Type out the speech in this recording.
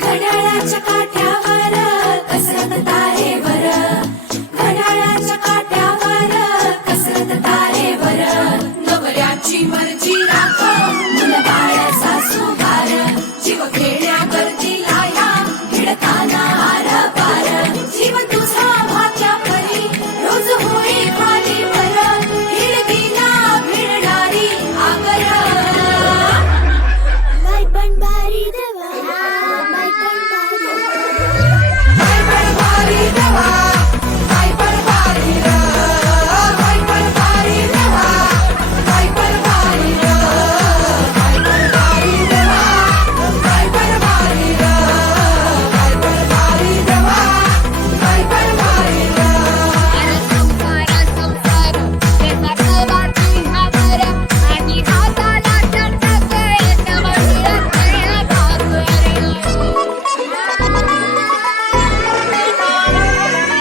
घड्याळाच्या काठ्यावर कसरत तारेवर, घड्याळाच्या काठ्यावर कसरत तारेवर, नवऱ्याची मर्जी राख मुलं बाळ सासूबार, जीव खेळण्या गर्दीला या भिडताना आरपार, जीव तुझा भात्या परी रोज होई खाली वर, हिडकीला भिडणारी आगर. बाई पण बारी